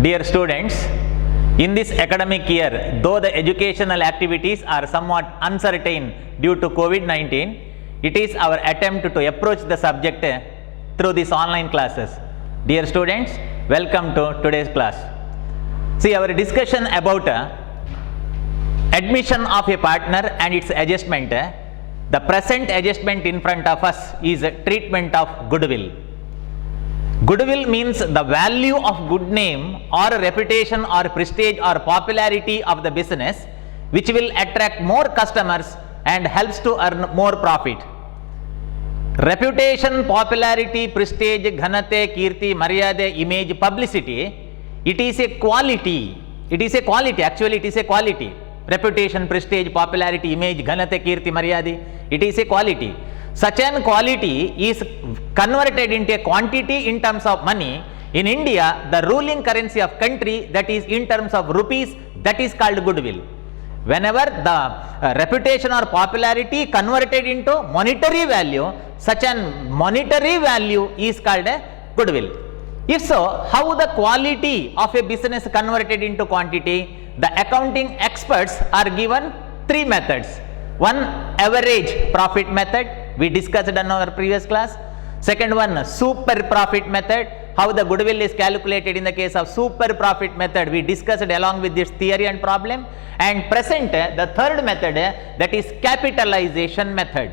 Dear students, in this academic year, though the educational activities are somewhat uncertain due to COVID-19, it is our attempt to approach the subject through these online classes. Dear students, welcome to today's class. See, our discussion about admission of a partner and its adjustment. The present adjustment in front of us is treatment of goodwill. Goodwill means the value of good name or reputation or prestige or popularity of the business, which will attract more customers and helps to earn more profit. Reputation, popularity, prestige, ghanate, kirti, maryade, image, publicity, it is a quality. It is a quality. Actually, it is a quality. Reputation, prestige, popularity, image, ghanate, kirti, maryade, it is a quality. Such an quality is converted into a quantity in terms of money. In India, the ruling currency of country, that is in terms of rupees, that is called goodwill. Whenever the reputation or popularity converted into monetary value, such an monetary value is called a goodwill. If so, how the quality of a business converted into quantity? The accounting experts are given three methods. One, average profit method, we discussed in our previous class. Second one, super profit method, how the goodwill is calculated in the case of super profit method, we discussed along with this theory and problem. And present, the third method, that is capitalization method.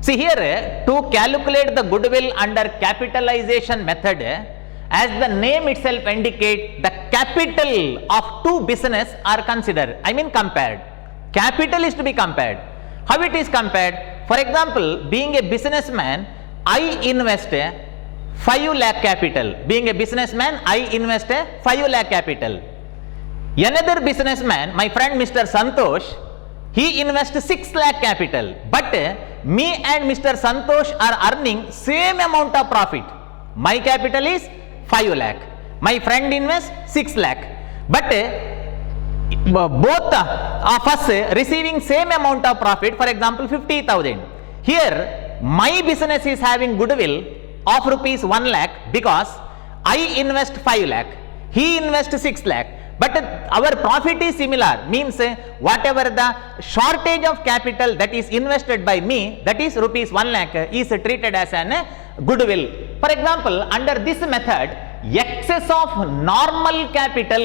See here, to calculate the goodwill under capitalization method, as the name itself indicates, the capital of two business are considered, compared. Capital is to be compared. How it is compared? For example, being a businessman, I invest 5 lakh capital. Being a businessman, I invest 5 lakh capital. Another businessman, my friend Mr. Santosh, he invests 6 lakh capital. But me and Mr. Santosh are earning same amount of profit. My capital is 5 lakh. My friend invests 6 lakh. But both of us receiving same amount of profit, for example 50,000. Here my business is having goodwill of rupees 1 lakh because I invest 5 lakh, he invests 6 lakh, but our profit is similar, means whatever the shortage of capital that is invested by me, that is rupees 1 lakh, is treated as an goodwill. For example, under this method, excess of normal capital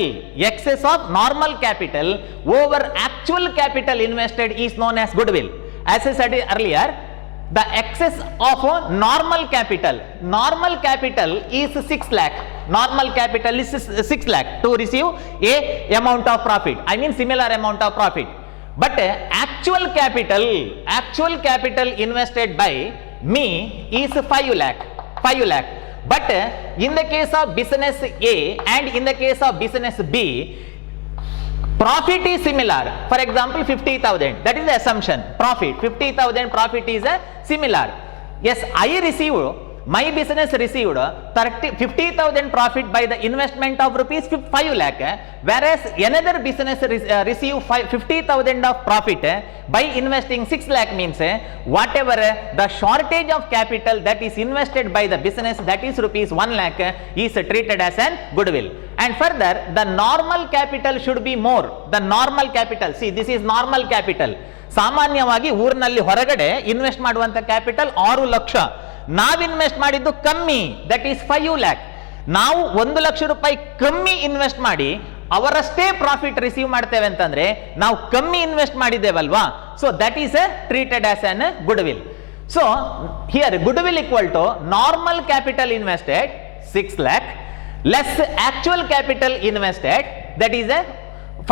over actual capital invested is known as goodwill. As I said earlier, the excess of normal capital is 6 lakh. Normal capital is 6 lakh to receive a amount of profit, similar amount of profit. But actual capital invested by me is 5 lakh. But in the case of business A and in the case of business B, profit is similar. For example, 50,000, that is the assumption. Profit, 50,000 profit is similar. Yes, my business received 50,000 profit by the investment of rupees 5 lakh, whereas another business received 50,000 of profit by investing 6 lakh, means whatever the shortage of capital that is invested by the business, that is rupees 1 lakh, is treated as an goodwill. And further, the normal capital should be more. The normal capital, see, this is normal capital. ಸಾಮಾನ್ಯವಾಗಿ ಊರಿನಲ್ಲಿ ಹೊರಗಡೆ invest ಮಾಡುವಂತ capital 6 lakh, ನಾವು invest ಮಾಡಿದ್ದು ಕಮ್ಮಿ, that is 5 lac. ನಾವು 1 ಲಕ್ಷ ರೂಪಾಯಿ ಕಮ್ಮಿ ಇನ್ವೆಸ್ಟ್ ಮಾಡಿ ಅವರಷ್ಟೇ ಪ್ರಾಫಿಟ್ ರಿಸೀವ್ ಮಾಡ್ತೇವೆ ಅಂತಂದ್ರೆ ನಾವು ಕಮ್ಮಿ ಇನ್ವೆಸ್ಟ್ ಮಾಡಿದ್ದೇವಲ್ವಾ, so that is treated as an goodwill. So here goodwill equal to normal capital invested 6 lakh less actual capital invested, that is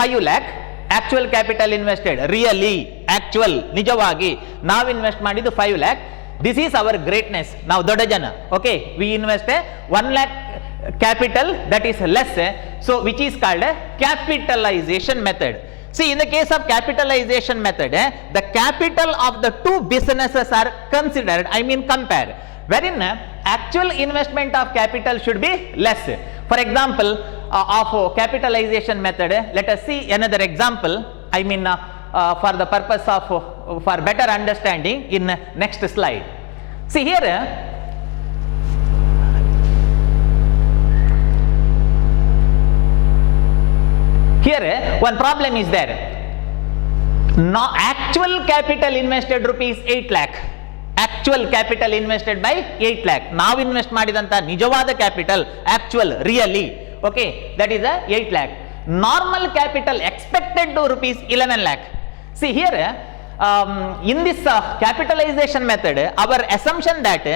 5 lakh. Actual capital invested, really actual ನಿಜವಾಗಿ ನಾವು ಇನ್ವೆಸ್ಟ್ ಮಾಡಿದ್ದು 5 lakh. This is our greatness. Now doda jana, okay, we invest 1 lakh capital, that is less, so which is called a capitalization method. See, in the case of capitalization method, the capital of the two businesses are considered, compared, wherein actual investment of capital should be less. For example, of capitalization method, let us see another example, for the purpose of for better understanding in next slide. See here, Here one problem is there. Now actual capital invested rupees 8 lakh. Actual capital invested by 8 lakh. ನಾವು invest ಮಾಡಿದಂತ ನಿಜವಾದ capital actual really, okay, that is a 8 lakh. Normal capital expected to rupees 11 lakh. See here, in this capitalization method, our assumption that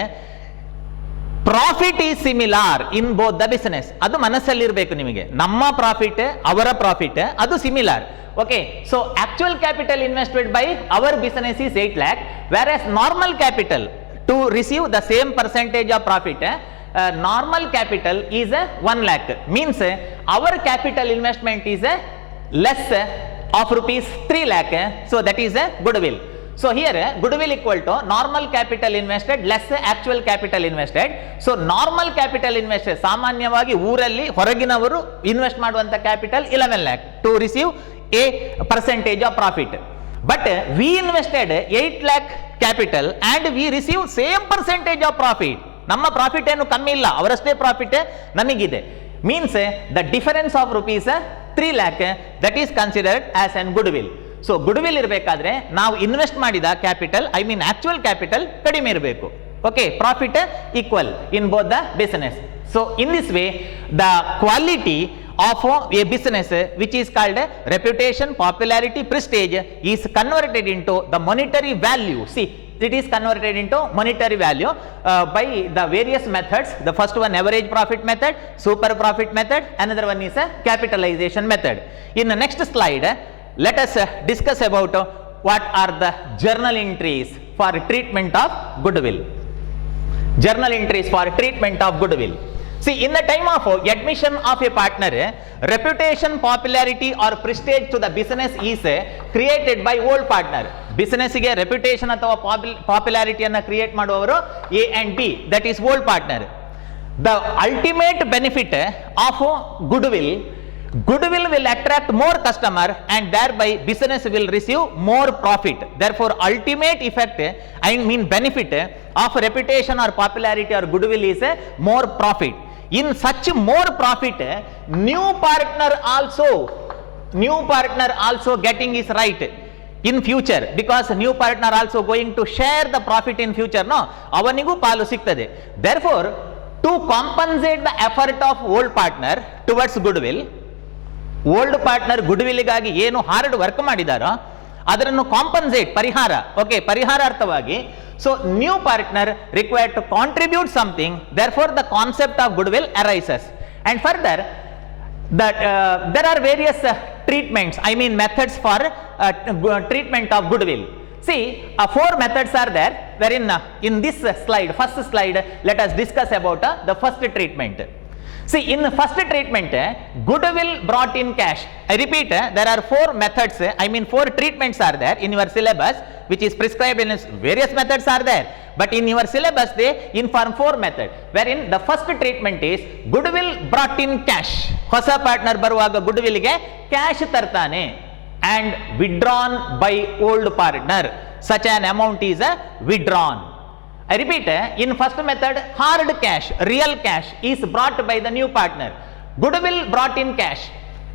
profit is similar in both the business, ಅದು ಮನಸ್ಸಲ್ಲಿ ಇರಬೇಕು ನಿಮಗೆ. ನಮ್ಮ profit ಅವರ profit ಅದು ಸಿಮಿಲಾರ್. Okay, so actual capital invested by our business is 8 lakh, whereas normal capital to receive the same percentage of profit, normal capital is 1 lakh. Means our capital investment is less of rupees 3 lakh. So that is goodwill. So here goodwill equal to normal capital invested less actual capital invested. So normal capital invested, ಸಾಮಾನ್ಯವಾಗಿ ಊರಲ್ಲಿ ಹೊರಗಿನವರು invest ಮಾಡುವಂತ capital 11 lakh to receive a percentage of profit. But we invested 8 lakh capital and we receive same percentage of profit. ನಮ್ಮ profit ಏನು ಕಮ್ಮಿ ಇಲ್ಲ, ಅವರಷ್ಟೇ profit ನಮಗಿದೆ. Means the difference of rupees 3 lakh that is considered as an goodwill. So goodwill ಇರಬೇಕಾದ್ರೆ ನಾವು invest ಮಾಡಿದ capital, I mean actual capital ಕಡಿಮೆ ಇರಬೇಕು. Okay, profit equal in both the business. So in this way the quality of a business which is called reputation, popularity, prestige is converted into the monetary value. See, it is converted into monetary value by the various methods. The first one average profit method, super profit method, another one is a capitalization method. In the next slide, let us discuss about what are the journal entries for treatment of goodwill. Journal entries for treatment of goodwill. See, in the time of admission of a partner, reputation, popularity or prestige to the business is created by old partner. Business ಗೆ reputation ಅಥವಾ popularity ಅನ್ನು create ಮಾಡುವವರು A and B, that is old partner. The ultimate benefit of goodwill will attract more customer and thereby business will receive more profit. Therefore ultimate effect, I mean benefit of reputation or popularity or goodwill is more profit. In such more profit, new partner also getting is right in future, because new partner also going to share the profit in future, no, ಅವನಿಗೂ ಪಾಲು ಸಿಗ್ತದೆ. Therefore to compensate the effort of old partner towards goodwill, old partner ಗುಡ್ವಿಲ್ಗಾಗಿ ಏನು hard work ಮಾಡಿದಾರೋ ಅದನ್ನು compensate, ಪರಿಹಾರ, okay, ಪರಿಹಾರಾರ್ಥವಾಗಿ, so new partner required to contribute something, therefore the concept of goodwill arises. And further there are various treatments, I mean methods for treatment of goodwill. See, 4 methods are there, wherein in this slide, first slide, let us discuss about the first treatment. See, in the first treatment, goodwill brought in cash. I repeat, there are 4 methods, I mean 4 treatments are there in your syllabus, which is prescribed in various methods are there. But in your syllabus, they inform 4 methods, wherein the first treatment is goodwill brought in cash. ಹೊಸ partner ಬರುವಾಗ goodwill ಗೆ cash ತರ್ತಾನೆ and withdrawn by old partner. Such an amount is withdrawn. I repeat, in first method, hard cash, real cash is brought by the new partner. Goodwill brought in cash.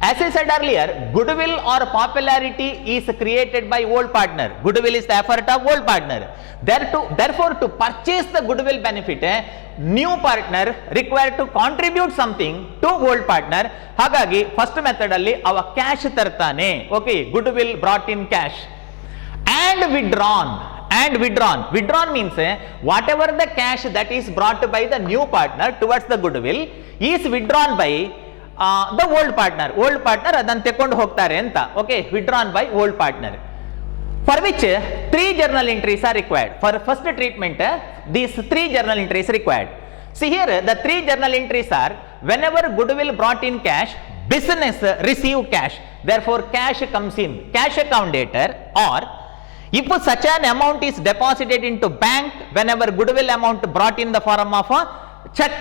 As I said earlier, goodwill or popularity is created by old partner. Goodwill is the effort of old partner. Therefore, to purchase the goodwill benefit, new partner required to contribute something to old partner. Hagagi, first method alli ava cash tartane. Okay, goodwill brought in cash. And withdrawn. Withdrawn means whatever the cash that is brought by the new partner towards the goodwill is withdrawn by the old partner. Old partner adan tekondu hogtare anta. Okay, withdrawn by old partner. For which 3 journal entries are required. For first treatment, these 3 journal entries required. See here, the 3 journal entries are: whenever goodwill brought in cash, business receive cash. Therefore cash comes in, cash account debtor, or if such an amount is deposited into bank, whenever goodwill amount brought in the form of a check,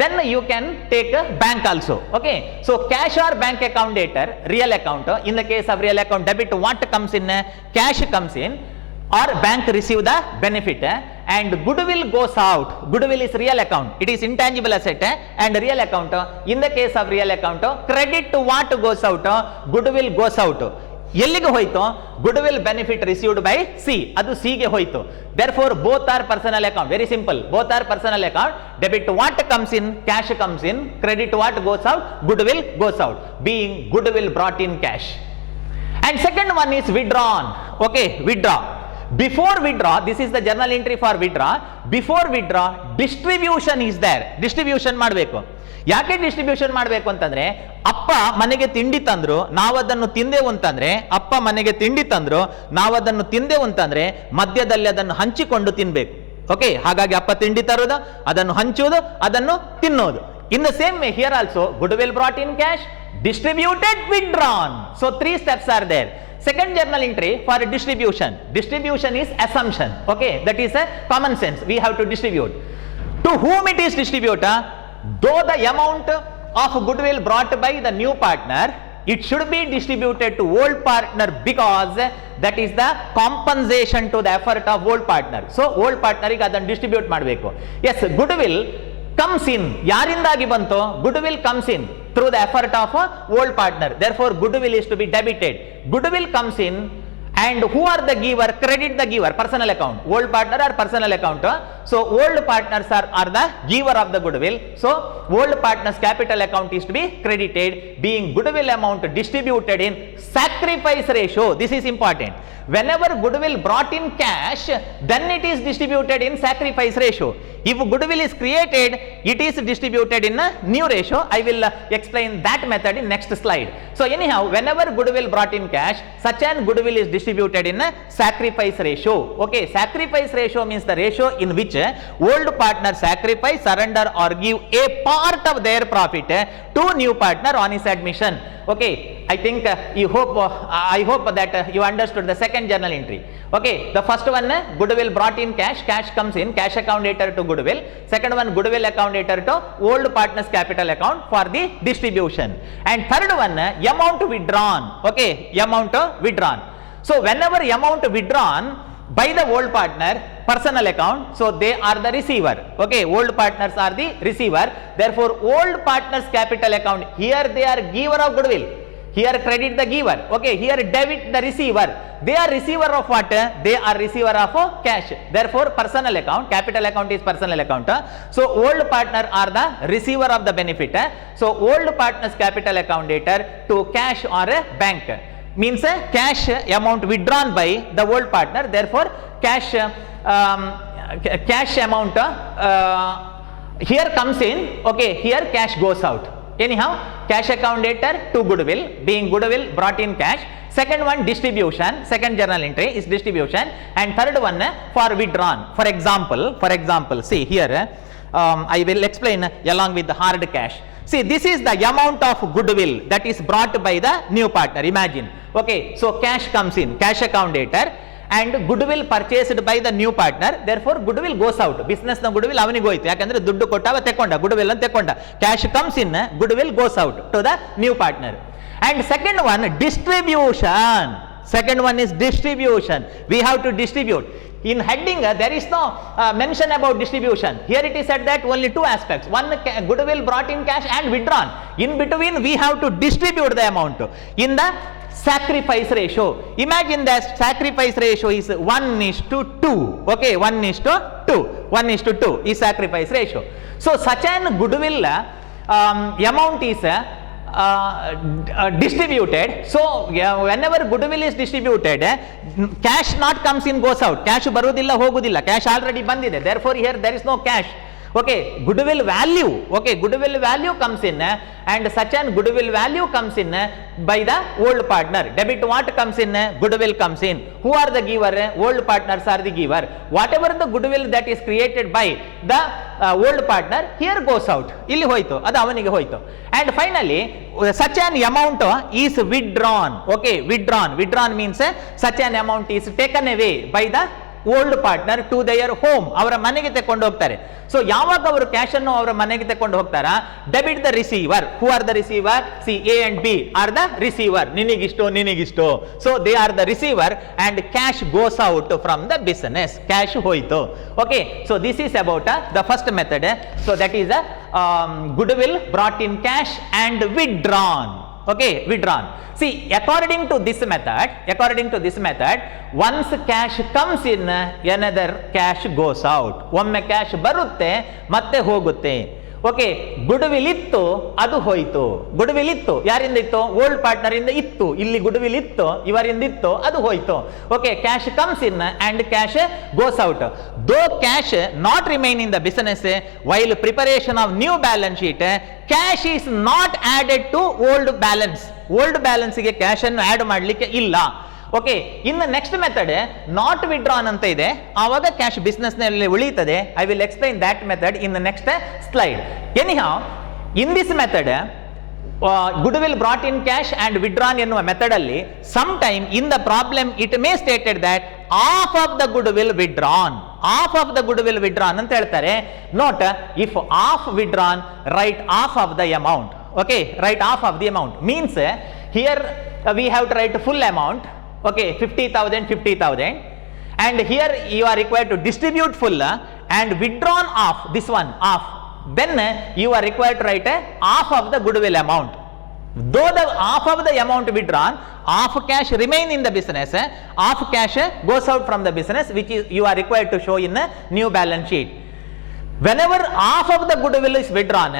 then you can take a bank also. Okay, so cash or bank account debtor, real account. In the case of real account debit, what comes in? Cash comes in, or bank receive the benefit, and goodwill goes out. Goodwill is real account. It is intangible asset and real account. In the case of real account, credit to what goes out? Goodwill goes out. ಎಲ್ಲಿಗೆ ಹೋಯ್ತು? Goodwill benefit received by C, ಅದು C ಗೆ ಹೋಯ್ತು. therefore both are personal account. Very simple, both are personal account. Debit what comes in, cash comes in. Credit what goes out, goodwill goes out, being goodwill brought in cash. And second one is withdrawn. Okay, withdraw. Before withdraw, this is the journal entry for withdraw. Before withdraw, distribution is there. Distribution ಮಾಡಬೇಕು. ಯಾಕೆ distribution ಮಾಡಬೇಕು ಅಂತಂದ್ರೆ, ಅಪ್ಪ ಮನೆಗೆ ತಿಂಡಿ ತಂದ್ರು, ನಾವದನ್ನು ತಿಂದೆವು ಅಂತಂದ್ರೆ, ಅಪ್ಪ ಮನೆಗೆ ತಿಂಡಿ ತಂದ್ರು, ನಾವದನ್ನು ತಿಂದೆವು ಅಂತಂದ್ರೆ ಮಧ್ಯದಲ್ಲಿ ಅದನ್ನು ಹಂಚಿಕೊಂಡು ತಿನ್ಬೇಕು. ಓಕೆ, ಹಾಗಾಗಿ ಅಪ್ಪ ತಿಂಡಿ ತರೋದು, ಅದನ್ನು ಹಂಚುವುದು, ಅದನ್ನು ತಿನ್ನೋದು. ಇನ್ the same way here also goodwill brought in cash, distributed, withdrawn. So 3 steps are there. Second journal entry for distribution. Distribution is assumption. Okay, that is a common sense. We have to distribute. To whom it is distributed? Though the amount of goodwill brought by the new partner, it should be distributed to old partner because that is the compensation to the effort of old partner. So old partner ಗೆ ಅದನ್ನು distribute ಮಾಡಬೇಕು. Yes, goodwill comes in. ಯಾರಿಂದಾಗಿ ಬಂತು? Goodwill comes in through the effort of old partner. Therefore goodwill is to be debited. Goodwill comes in, and who are the giver? Credit the giver, personal account. Old partner or personal account. So old partners are the giver of the goodwill. So old partners capital account is to be credited, being goodwill amount distributed in sacrifice ratio. This is important. Whenever goodwill brought in cash, then it is distributed in sacrifice ratio. If goodwill is created, it is distributed in a new ratio. I will explain that method in next slide. So anyhow, whenever goodwill brought in cash, such an goodwill is distributed in a sacrifice ratio. Okay, sacrifice ratio means the ratio in which old partner sacrifice, surrender or give a part of their profit to new partner on his admission. Okay, I think I hope that you understood the second journal entry. Okay, the first one, goodwill brought in cash, cash comes in, cash account debtor to goodwill. Second one, goodwill account debtor to old partner's capital account for the distribution. And third one, amount withdrawn. Okay, amount withdrawn. So whenever amount withdrawn by the old partner personal account, so they are the receiver. Okay, old partners are the receiver. Therefore old partners capital account, here they are giver of goodwill, here credit the giver. Okay, here debit the receiver. They are receiver of what? They are receiver of cash. Therefore personal account, capital account is personal account. So old partner are the receiver of the benefit. So old partners capital account debtor to cash or a bank means cash amount withdrawn by the old partner. Therefore cash amount here comes in. Okay, here cash goes out. Anyhow, cash account debtor to goodwill, being goodwill brought in cash. Second one, distribution. Second journal entry is distribution. And third one for withdrawn. For example, see here I will explain along with the hard cash. See, this is the amount of goodwill that is brought by the new partner. Imagine. Okay, so cash comes in, cash account debtor, and goodwill purchased by the new partner. Therefore goodwill goes out. Business na goodwill avaniಗೆ ಹೋಯ್ತು, ಯಾಕಂದ್ರೆ ದುಡ್ಡು ಕೊಟ್ಟವ ತೆಕೊಂಡ, goodwill ಅಂತ ತೆಕೊಂಡ. Cash comes in, goodwill goes out to the new partner. And second one, distribution. Second one is distribution. We have to distribute. In heading there is no mention about distribution. Here it is said that only 2 aspects. One, goodwill brought in cash and withdrawn. In between we have to distribute the amount in the sacrifice ratio. Imagine that sacrifice ratio is 1:2. Okay, 1:2. 1:2 is sacrifice ratio. So such an goodwill amount is distributed. So whenever goodwill is distributed, cash not comes in, goes out. Cash barudilla hogudilla, cash already bandide. Therefore here there is no cash. Okay, goodwill value. Okay, goodwill value comes in, and such an goodwill value comes in by the old partner. Debit what comes in? Goodwill comes in. Who are the giver? Old partners are the giver. Whatever the goodwill that is created by the old partner, here goes out. Illi hoytu, adu avanige hoytu. And finally such an amount is withdrawn. Okay, withdrawn means such an amount is taken away by the old partner to their home, ಅವರ ಮನೆಗೆ ತಕೊಂಡು ಹೋಗ್ತಾರೆ. So ಯಾವಾಗ ಅವರು cash ಅನ್ನು ಅವರ ಮನೆಗೆ ತಕೊಂಡು ಹೋಗ್ತಾರ, debit the receiver. Who are the receiver? See, A and B are the receiver. ನಿನಗಿಷ್ಟು. So they are the receiver and cash goes out from the business. Cash ಹೋಯ್ತು. Okay, so this is about the first method. So that is goodwill brought in cash and withdrawn. Okay, withdrawn. See, according to this method, once cash comes in, another cash goes out. ಒಮ್ಮೆ cash ಬರುತ್ತೆ ಮತ್ತೆ ಹೋಗುತ್ತೆ. Okay, goodwill ಇತ್ತು, ಅದು ಹೋಯ್ತು. Goodwill ಇತ್ತು, ಯಾರಿಂದ ಇತ್ತು? ಓಲ್ಡ್ ಪಾರ್ಟ್ನರ್ ಇಂದ ಇತ್ತು. ಇಲ್ಲಿ ಗುಡ್ವಿಲ್ ಇತ್ತು, ಇವರಿಂದ ಇತ್ತು, ಅದು ಹೋಯ್ತು. Okay, cash comes in and cash goes out. Though cash not remain in the business while preparation of new balance sheet, cash is not added to old balance. Old ಬ್ಯಾಲೆನ್ಸ್ಗೆ cash ಅನ್ನು add ಮಾಡಲಿಕ್ಕೆ ಇಲ್ಲ. Okay, ಇನ್ನು next method not withdrawn ಅಂತ ಇದೆ, ಆವಾಗ cash business ನಲ್ಲಿ ಉಳಿಯುತ್ತದೆ. I will explain that method in the next slide. Anyhow, in this method goodwill brought in cash and withdrawn ಎನ್ನುವ ಮೆಥಡ್ ಅಲ್ಲಿ some time in the problem it may stated that half of the goodwill withdrawn, half of the goodwill withdrawn ಅಂತ ಹೇಳ್ತಾರೆ. Note, if half withdrawn, write half of the amount. Okay, write half of the amount means here we have to write full amount. Okay, 50,000, and here you are required to distribute full and withdrawn off this one off. Then you are required to write half of the goodwill amount. Though the half of the amount withdrawn, half cash remain in the business, half cash goes out from the business, which is you are required to show in a new balance sheet. Whenever half of the goodwill is withdrawn,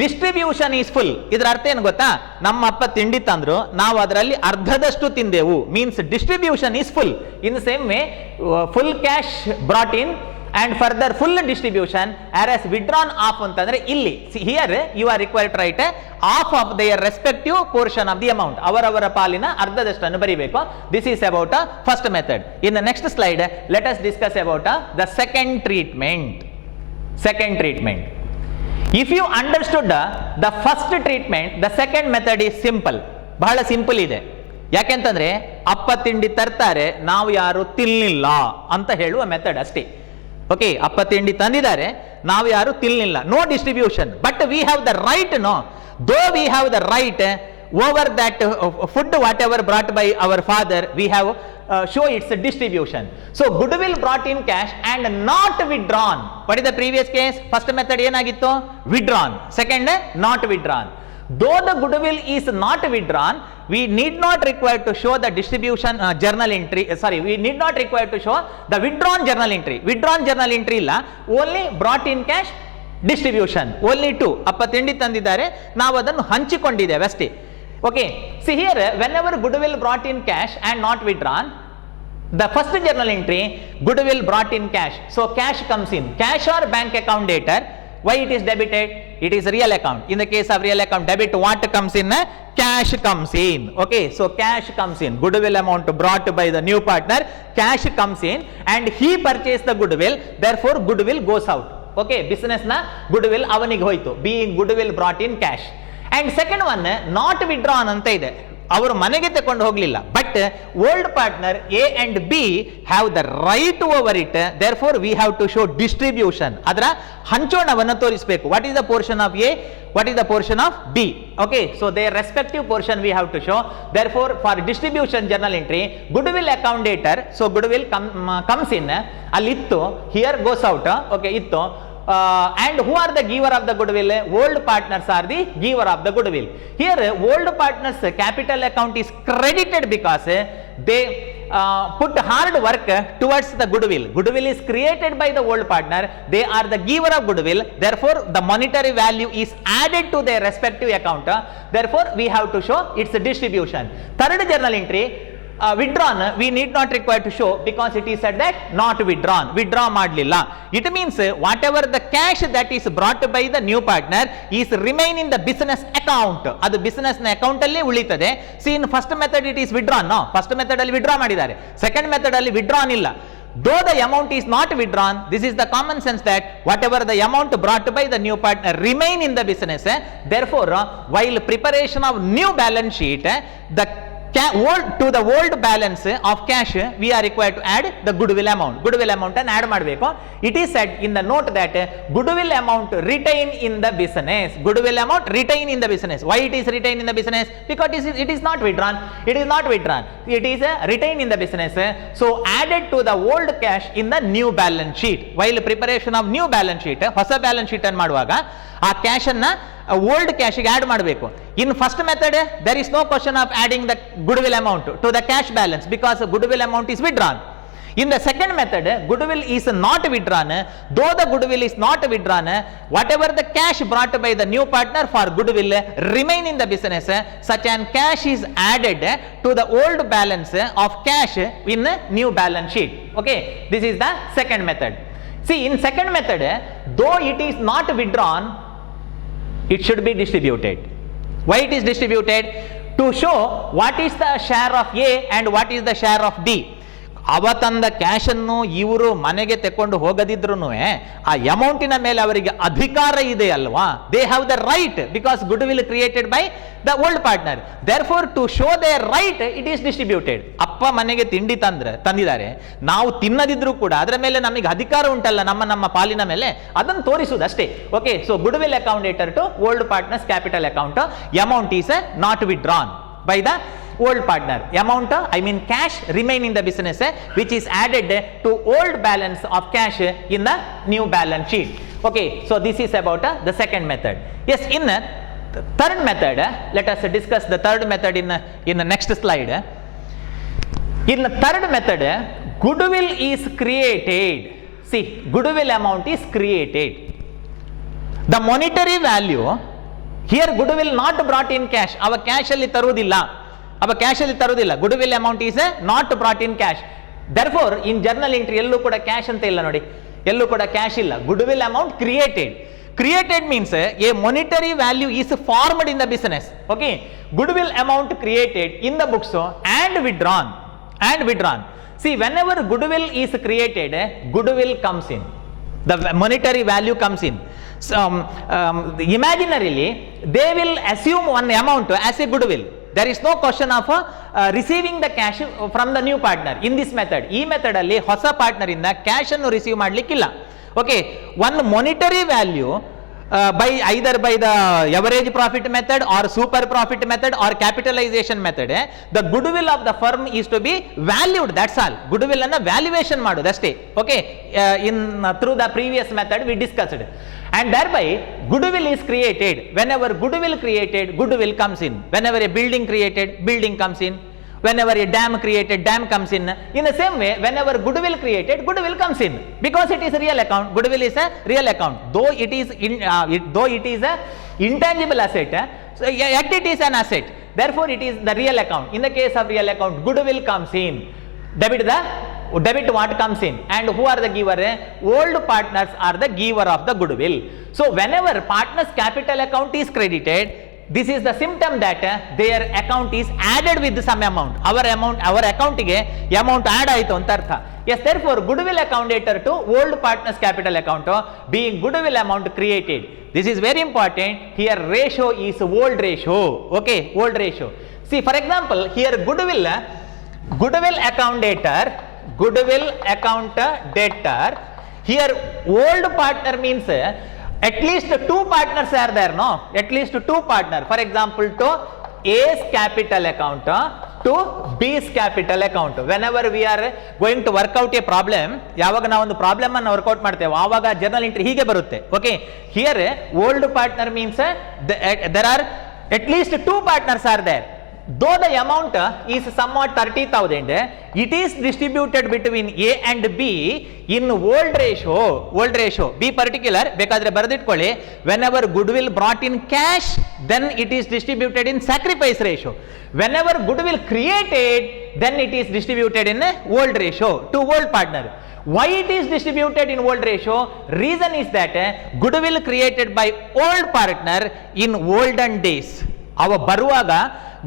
distribution is full. ಇದರ ಅರ್ಥ ಏನು ಗೊತ್ತಾ? ನಮ್ಮ ಅಪ್ಪ ತಿಂಡಿ ತಂದ್ರು, ನಾವು ಅದರಲ್ಲಿ ಅರ್ಧದಷ್ಟು ತಿಂದೆವು, means distribution is full. In the same way, full cash brought in and further full distribution, whereas withdrawn off ಅಂತಂದ್ರೆ ಇಲ್ಲಿ here you are required to write half of their respective portion of the amount. ಅವರವರ ಪಾಲಿನ ಅರ್ಧದಷ್ಟನ್ನು ಬರಿಬೇಕು. This is about first method. In the next slide, let us discuss about the second treatment. If you understood the first treatment, the second method is simple. ಬಹಳ simple ಇದೆ. ಯಾಕೆಂತಂದ್ರೆ ಅಪ್ಪ ತಿಂಡಿ ತರ್ತಾರೆ, ನಾವು ಯಾರು ತಿನ್ನಲಿಲ್ಲ ಅಂತ ಹೇಳುವ ಮೆಥಡ್ ಅಷ್ಟೇ. ಓಕೆ, ಅಪ್ಪ ತಿಂಡಿ ತಂದಿದ್ದಾರೆ, ನಾವು ಯಾರು ತಿನ್ನಲಿಲ್ಲ, no distribution. But we have the right, no, though we have the right over that food whatever brought by our father, we have show its distribution. So goodwill brought in cash and not withdrawn. What is the previous case? First method ಏನಾಗಿತ್ತು? Withdrawn. Second, not withdrawn. Though the goodwill is not withdrawn, we need not require to show the distribution journal entry. We need not require to show the withdrawn journal entry. Withdrawn journal entry ಇಲ್ಲ, only brought in cash, distribution, only two. ಅಪ್ಪ ತಿಂಡಿ ತಂದಿದ್ದಾರೆ, ನಾವು ಅದನ್ನು ಹಂಚಿಕೊಂಡಿದ್ದೇವೆ ಅಷ್ಟೇ. Okay, see here, whenever goodwill brought in cash and not withdrawn, the first journal entry, goodwill brought in cash. So cash comes in, cash or bank account debtor. Why it is debited? It is real account. In the case of real account debit, what comes in? Cash comes in. Okay, so cash comes in, goodwill amount brought by the new partner, cash comes in and he purchased the goodwill, therefore goodwill goes out. Okay, business na goodwill avaniಗೆ ಹೋಯ್ತು, being goodwill brought in cash. And second one, not withdrawn ಅಂತ ಇದೆ, ಅವರು ಮನೆಗೆ ತಕೊಂಡು ಹೋಗಲಿಲ್ಲ, but old partner A and B have the right over it, therefore we have to show distribution, ಅದರ ಹಂಚೋಣವನ್ನು ತೋರಿಸಬೇಕು. What is the portion of A, what is the portion of B? Okay, so their respective portion we have to show. Therefore, for distribution journal entry, goodwill account debtor, so goodwill comes in, alittu, here goes out. Okay, ittu. And who are the giver of the goodwill? Old partners are the giver of the goodwill. Here old partners capital account is credited because they put hard work towards the goodwill. Goodwill is created by the old partner, they are the giver of goodwill, therefore the monetary value is added to their respective account, therefore we have to show its distribution. Third journal entry, withdrawn, we need not require to show because it is said that not withdrawn, withdraw ಮಾಡಲಿಲ್ಲ. It means whatever the cash that is brought by the new partner is remain in the business account, ಅದು business ನ account ಅಲ್ಲಿ ಉಳಿತದೆ. See, in first method it is withdrawn, no, first method ಅಲ್ಲಿ withdraw ಮಾಡಿದ್ದಾರೆ, second method ಅಲ್ಲಿ withdrawn ಇಲ್ಲ. Though the amount is not withdrawn, this is the common sense that whatever the amount brought by the new partner remain in the business, therefore while preparation of new balance sheet, the to the old balance of cash we are required to add the goodwill amount. Goodwill amount and add ಮಾಡಬೇಕು. It is said in the note that goodwill amount retained in the business. Goodwill amount retained in the business. Why it is retained in the business? Because it is not withdrawn. It is not withdrawn. It is retained in the business. So added to the old cash in the new balance sheet. While preparation of new balance sheet, ಹೊಸ balance sheet ಅನ್ನು ಮಾಡುವಾಗ ಆ cash ಅನ್ನ old ಕ್ಯಾಶಿಗೆ add ಮಾಡಬೇಕು. In first method there is no question of adding the goodwill amount to the cash balance because goodwill amount is withdrawn. In the second method, goodwill is not withdrawn. Though the goodwill is not withdrawn, whatever the cash brought by the new partner for goodwill remain in the business, such an cash is added to the old balance of cash in new balance sheet. Okay, this is the second method. See, in second method, though it is not withdrawn, it should be distributed. Why it is distributed? To show what is the share of A and what is the share of B. ಅವತ್ತಂದ ಕ್ಯಾಶನ್ನು ಇವರು ಮನೆಗೆ ತೆಕ್ಕೊಂಡು ಹೋಗದಿದ್ರು ಆ ಅಮೌಂಟಿನ ಮೇಲೆ ಅವರಿಗೆ ಅಧಿಕಾರ ಇದೆ ಅಲ್ವಾ. They have the right because goodwill created by the old partner. Therefore to show their right it is distributed. ಅಪ್ಪ ಮನೆಗೆ ತಿಂಡಿ ತಂದಿದ್ದಾರೆ, ನಾವು ತಿನ್ನದಿದ್ರು ಕೂಡ ಅದರ ಮೇಲೆ ನಮಗೆ ಅಧಿಕಾರ ಉಂಟಲ್ಲ ನಮ್ಮ ಪಾಲಿನ ಮೇಲೆ, ಅದನ್ನು ತೋರಿಸುವುದು ಅಷ್ಟೇ. Okay, so goodwill account debtor to old partners capital account. Amount is not withdrawn by the old partner. Amount, I mean cash, remain in the business which is added to old balance of cash in the new balance sheet. Okay, so this is about the second method. Yes, in the third method, let us discuss the third method in the next slide. In the third method, goodwill is created. See, goodwill amount is created. The monetary value here, goodwill not brought in cash. Our cash alli tarudilla. Goodwill amount is not brought in cash. Therefore, in journal entry ellu kuda cash anta illa nodi. Ellu kuda cash illa. Goodwill amount created. Created means a monetary value is formed in the business. Okay, goodwill amount created in the books and withdrawn. See, whenever goodwill is created, goodwill comes in. The monetary value comes in. So, imaginarily they will assume one amount as a goodwill. There is no question of receiving the cash from the new partner in this method. ಈ method ಅಲ್ಲಿ ಹೊಸ partner ಇಂದ cash ಅನ್ನು receive ಮಾಡಲಿಕ್ಕಿಲ್ಲ. Okay, one monetary value by either by the average profit method or super profit method or capitalization method, the goodwill of the firm is to be valued. That's all. Goodwill anna valuation ಮಾಡುವುದು ಅಷ್ಟೇ. Okay, through the previous method we discussed. And thereby goodwill is created. Whenever goodwill created, goodwill comes in. Whenever a building created, building comes in. Whenever a dam created, dam comes in. In the same way, whenever goodwill created, goodwill comes in because it is a real account. Goodwill is a real account. Though it is a intangible asset, so yet it is an asset. Therefore, it is the real account. In the case of real account, goodwill comes in. Debit what comes in, and who are the giver? Old partners are the giver of the goodwill. So whenever partners capital account is credited, this is the symptom that their account is added with some amount. Our account ಗೆ amount add ಆಯಿತು ಅಂತ ಅರ್ಥ. Yes, therefore goodwill account debtor to old partners capital account being goodwill amount created. This is very important. Here ratio is old ratio. Okay, old ratio. See, for example, here goodwill account debtor. Here old partner means at least two partners are there, no? At least two partners. For example, to A's capital account to B's capital account. Whenever we are going to work out a problem, ಯಾವಾಗ ನಾವು ಒಂದು problem ಅನ್ನು workout ಮಾಡ್ತೇವೆ ಆವಾಗ journal entry ಹೀಗೆ ಬರುತ್ತೆ. Okay, here old partner means there are at least two partners are there. Though the amount is somewhat 30,000, it is distributed between A and B in old ratio. Be particular, ಬೇಕಾದ್ರೆ ಬರೆದಿಟ್ಕೊಳ್ಳಿ. Whenever goodwill brought in cash, then it is distributed in sacrifice ratio. Whenever goodwill created, then it is distributed in old ratio to old partner. Why it is distributed in old ratio? Reason is that goodwill created by old partner in olden days. ಅವ ಬರುವಾಗ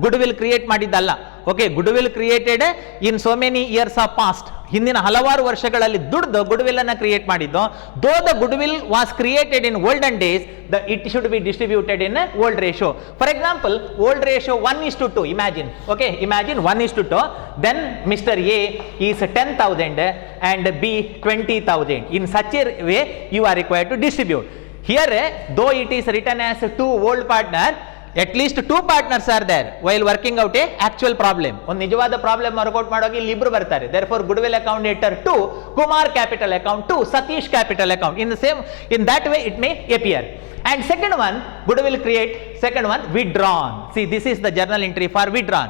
good will create ಮಾಡಿದ್ದಲ್ಲ. Okay, good will created in so many years of past. ಹಿಂದಿನ ಹಲವಾರು ವರ್ಷಗಳಲ್ಲಿ ದುಡ್ದು goodwill ಅನ್ನ create ಮಾಡಿದ್ದು. Though the goodwill was created in olden days, it should be distributed in old ratio. For example, old ratio 1:2. Imagine, okay, imagine 1:2. Then Mr. A is 10,000 and B 20,000. In such a way you are required to distribute. Here, though it is written as 2 old partner, at least 2 partners are there while working out a actual problem. ಒಂದು ನಿಜವಾದ problem workout ಮಾಡೋಕೆ ಇಲ್ಲಿ ಇಬ್ರು ಬರ್ತಾರೆ. therefore goodwill account debtor 2, Kumar capital account 2, Satish capital account. In that way it may appear. And second one, goodwill create, second one withdrawn. See, this is the journal entry for withdrawn.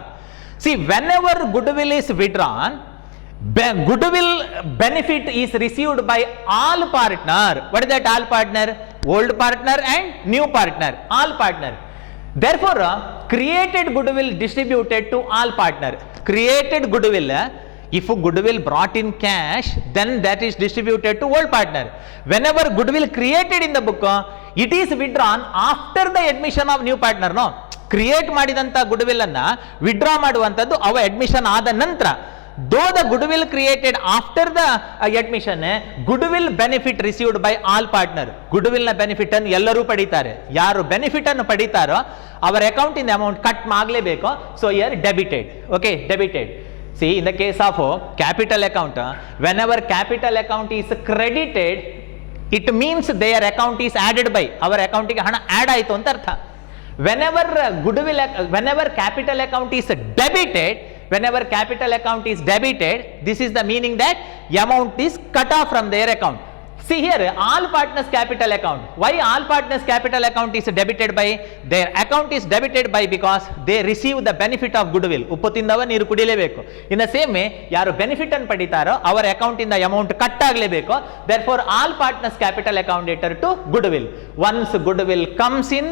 See, whenever goodwill is withdrawn, goodwill benefit is received by all partner. What is that all partner? Old partner and new partner, all partner. Therefore, created goodwill distributed to all partner. Created goodwill, if goodwill brought in cash, then that is distributed to old partner. Whenever goodwill created in the book, it is withdrawn after the admission of new partner. No, create ಮಾಡಿದಂತ goodwill ಅನ್ನ withdraw ಮಾಡುವಂತದ್ದು ಅವ admission ಆದ ನಂತರ. Though the goodwill created after the admission, goodwill benefit received by all partner. Goodwill ನ benefit ಅನ್ನು ಎಲ್ಲರೂ ಪಡಿತಾರೆ. ಯಾರು benefit ಅನ್ನು ಪಡಿತಾರೋ ಅವರ ಅಕೌಂಟ್ ಇಂದ ಅಮೌಂಟ್ ಕಟ್ ಮಾಡಲೇಬೇಕು. So here debited. Okay, debited. See, in the case of capital account, whenever capital account is credited, it means their account is added by. ಅವರ ಅಕೌಂಟಿಗೆ ಹಣ ಆಡ್ ಆಯಿತು ಅಂತ ಅರ್ಥ. Whenever capital account is debited, whenever capital account is debited, this is the meaning that amount is cut off from their account. See here, all partners capital account. Why all partners capital account is debited by? Their account is debited by because they receive the benefit of goodwill. ಉಪ್ಪು ತಿಂದವ ನೀರು ಕುಡಿಲೇಬೇಕು. In the same way, ಯಾರು benefit ಅನ್ನು ಪಡಿತಾರೋ ಅವರ account ಇಂದ amount cut ಆಗಲೇಬೇಕು. Therefore, all partners capital account debtor to goodwill. Once goodwill comes in,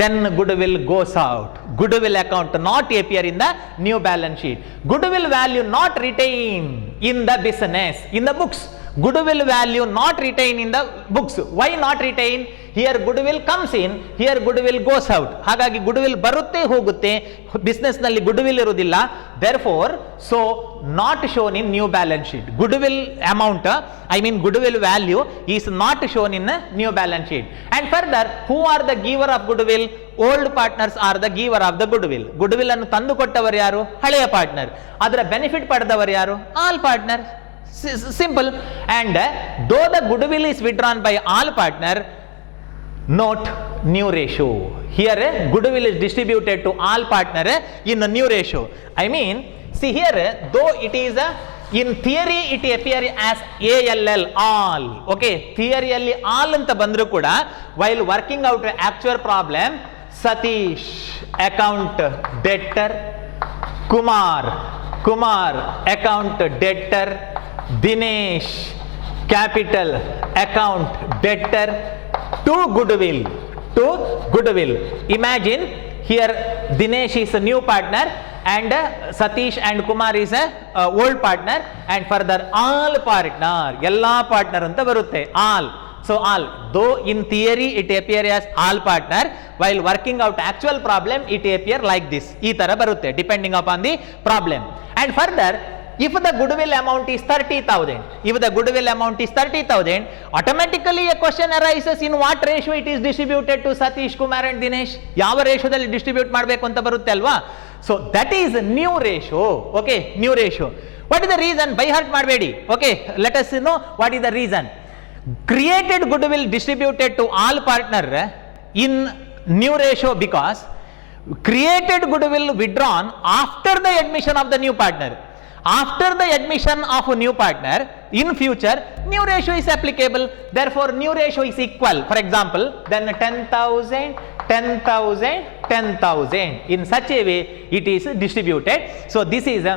then goodwill goes out. Goodwill account not appear in the new balance sheet. Goodwill value not retained in the business, in the books. Goodwill value not retained in the books. Why not retained? Here goodwill comes in, here goodwill goes out. ಹಾಗಾಗಿ goodwill ಬರುತ್ತೆ ಹೋಗುತ್ತೆ, business ನಲ್ಲಿ goodwill ಇರುವುದಿಲ್ಲ. Therefore, so not shown in new balance sheet. Goodwill amount, I mean goodwill value is not shown in a new balance sheet. And further, who are the giver of goodwill? Old partners are the giver of the goodwill. Goodwill ಅನ್ನು ತಂದು ಕೊಟ್ಟವರು ಯಾರು? ಹಳೆಯ partner. ಅದರ benefit ಪಡೆದವರು ಯಾರು? All partner. Simple. And though the goodwill is withdrawn by all partner, note new ratio. Here goodwill is distributed to all partner in a new ratio. I mean, see here, though it is in theory it appear as ALL, all. Okay, theory alli all anta bandru kuda, while working out actual problem, Satish account debtor, Kumar account debtor, Dinesh capital account debtor to goodwill. Imagine here Dinesh is a new partner and Satish and Kumar is a old partner, and further all partner, ella partner anta barutte, all. So all, though in theory it appear as all partner, while working out actual problem it appear like this. Ee tara barutte depending upon the problem. And further, if the goodwill amount is 30,000, automatically a question arises, in what ratio it is distributed to Satish, Kumar and Dinesh? ಯಾವ ರೇಷಿಯೋದಲ್ಲಿ distribute ಮಾಡಬೇಕು ಅಂತ ಬರುತ್ತೆ ಅಲ್ವಾ? So that is new ratio. Okay, new ratio. What is the reason? By heart ಮಾಡಬೇಡಿ. Okay, let us know what is the reason. Created goodwill distributed to all partner in new ratio because created goodwill withdrawn after the admission of the new partner. After the admission of a new partner, in future, new ratio is applicable. Therefore, new ratio is equal. For example, then 10,000, 10,000, 10,000. In such a way, it is distributed. So, this is a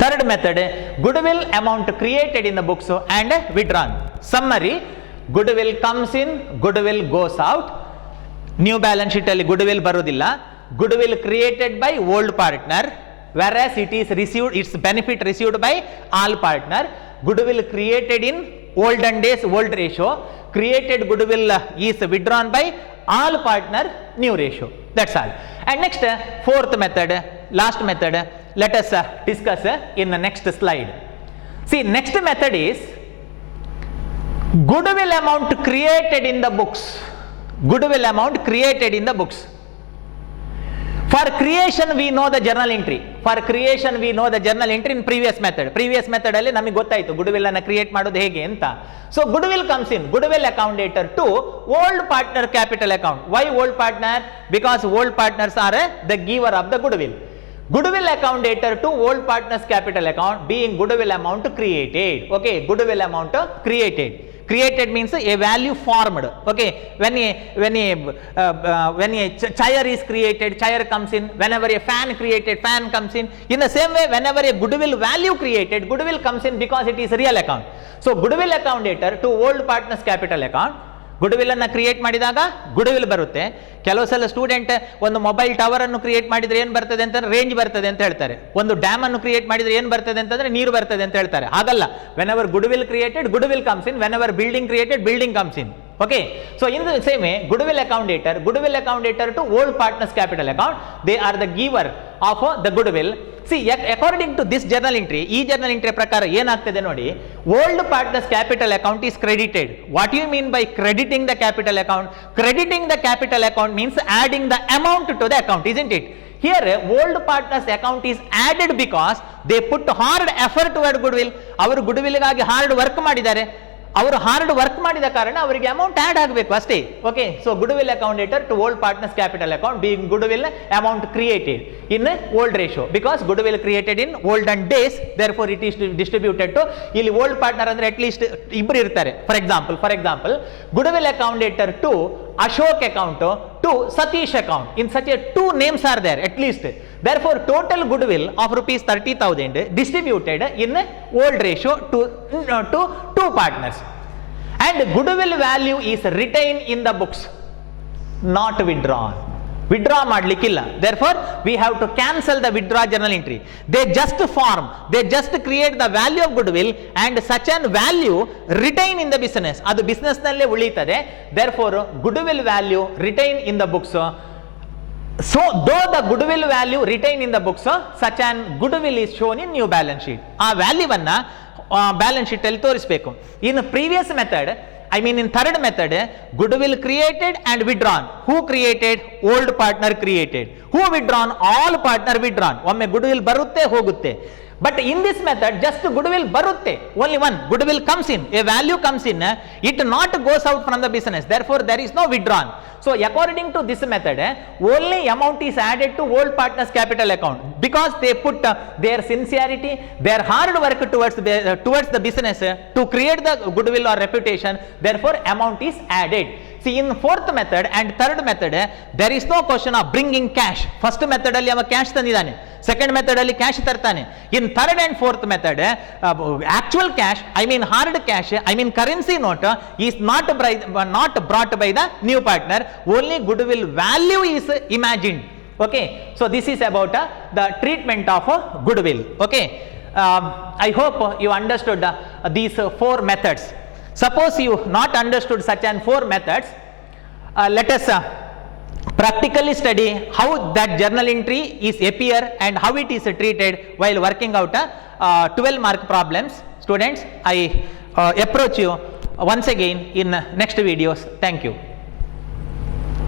third method. Goodwill amount created in the books and withdrawn. Summary, goodwill comes in, goodwill goes out. New balance sheet alli goodwill barudilla. Goodwill created by old partner, whereas it is received, its benefit received by all partner. Goodwill created in olden days, old ratio. Created goodwill is withdrawn by all partner, new ratio. That's all. And next, fourth method, last method, let us discuss in the next slide. See, next method is goodwill amount created in the books. Goodwill amount created in the books. For creation we know the journal entry. For creation we know the journal entry in previous method. Previous method alli namige gottayitu goodwill anna create madodu hege anta. So goodwill comes in, goodwill account data to old partner capital account. Why old partner? Because old partners are the giver of the goodwill. Goodwill account data to old partners capital account being goodwill amount created. Okay, goodwill amount created. Created means a value formed. Okay, when a chair is created, chair comes in. Whenever a fan created, fan comes in. In the same way, whenever a goodwill value created, goodwill comes in because it is a real account. So goodwill account data to old partners capital account. Goodwill ಅನ್ನು create ಮಾಡಿದಾಗ goodwill ಬರುತ್ತೆ. ಕೆಲವು ಸಲ student ಒಂದು mobile tower ಅನ್ನು create ಮಾಡಿದ್ರೆ ಏನು ಬರ್ತದೆ ಅಂತಂದ್ರೆ ರೇಂಜ್ ಬರ್ತದೆ ಅಂತ ಹೇಳ್ತಾರೆ. ಒಂದು ಡ್ಯಾಮ್ ಅನ್ನು ಕ್ರಿಯೇಟ್ ಮಾಡಿದ್ರೆ ಏನು ಬರ್ತದೆ ಅಂತಂದ್ರೆ ನೀರು ಬರ್ತದೆ ಅಂತ ಹೇಳ್ತಾರೆ. ಹಾಗಲ್ಲ, when ever goodwill created goodwill comes in, when ever building created building comes in. Okay, so in the same way, goodwill account debtor to old partners capital account, they are the giver of the goodwill. See, according to this journal entry, ee journal entry prakara ಏನಾಗ್ತದೆ ನೋಡಿ, old partners capital account is credited. What do you mean by crediting the capital account? Crediting the capital account means adding the amount to the account, isn't it? Here old partners account is added because they put hard effort toward goodwill. ಅವರು goodwill ಗಾಗಿ hard work ಮಾಡಿದ್ದಾರೆ. ಅವರು hard work ಮಾಡಿದ ಕಾರಣ ಅವರಿಗೆ amount add ಆಗಬೇಕು ಅಷ್ಟೇ. Okay, so goodwill account debtor to old partners capital account being goodwill amount created in old ratio because goodwill created in olden days, therefore it is distributed to, ಇಲ್ಲಿ old partner ಅಂದ್ರೆ at least ಇಬ್ಬರು ಇರ್ತಾರೆ. For example goodwill account debtor to Ashok account to Satish account. In such a two names are there at least. Therefore, total goodwill of rupees 30,000 distributed in old ratio to two partners. And goodwill value is retained in the books, not withdrawn. Withdraw ಮಾಡಲಿಕ್ಕಿಲ್ಲ. Therefore, we have to cancel the withdraw journal entry. They just create the value of goodwill and such an value retain in the business. ಅದು business ನಲ್ಲೇ ಉಳಿತದೆ. Therefore, goodwill value retain in the books. So, though the goodwill value retain in the books, such an goodwill is shown in new balance sheet. ಆ ವ್ಯಾಲ್ಯೂವನ್ನ balance sheet ಅಲ್ಲಿ ತೋರಿಸಬೇಕು. In previous method, in third method, goodwill created and withdrawn. Who created? Old partner created. Who withdrawn? All partner withdrawn. ಒಮ್ಮೆ goodwill ಬರುತ್ತೆ ಹೋಗುತ್ತೆ. But in this method, just goodwill barutte, only one goodwill comes in, a value comes in, it not goes out from the business. Therefore, there is no withdrawn. So, according to this method, only amount is added to old partners capital account because they put their sincerity, their hard work towards the business to create the goodwill or reputation. Therefore, amount is added. See, in fourth method and third method, there is no question of bringing cash. First method alli ava cash ತಂದಿದ್ದಾನೆ, second method alli cash ತರ್ತಾನೆ. In third and fourth method, actual cash, hard cash, currency note is not brought by the new partner. Only goodwill value is imagined. Okay, so this is about the treatment of goodwill. Okay, I hope you understood these four methods. Suppose you not understood such an four methods, let us practically study how that journal entry is appear and how it is treated while working out 12-mark problems. Students, I approach you once again in next videos. Thank you.